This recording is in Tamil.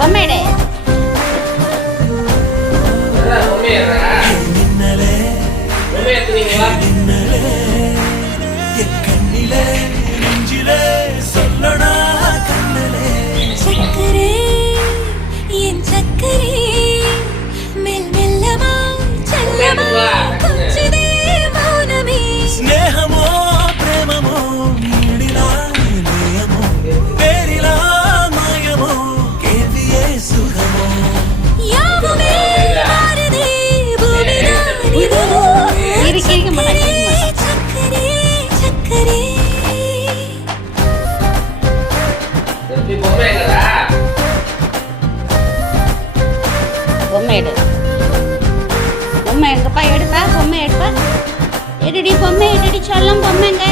பொம்மை எடு. சக்கரே என் சக்கரே மெல் மெல்லமா செல்லமா கொஞ்சதே மௌனமே ஸ்நேகமோ பிரேமமோ நீடிலா நேயமோ பேரிலா மாயமோ கேள்வியே சுகமோ யாவுமே மாறுதே பூமிதான் இதுவோ இருக்க மாட்டேன். சக்கரே சக்கரே பொம்மை எடு. பொம்மை எங்கப்பா எடுப்பா? பொம்மை எடுப்பா. எடுடி பொம்மை எடுடி சொல்லும் பொம்மைங்க.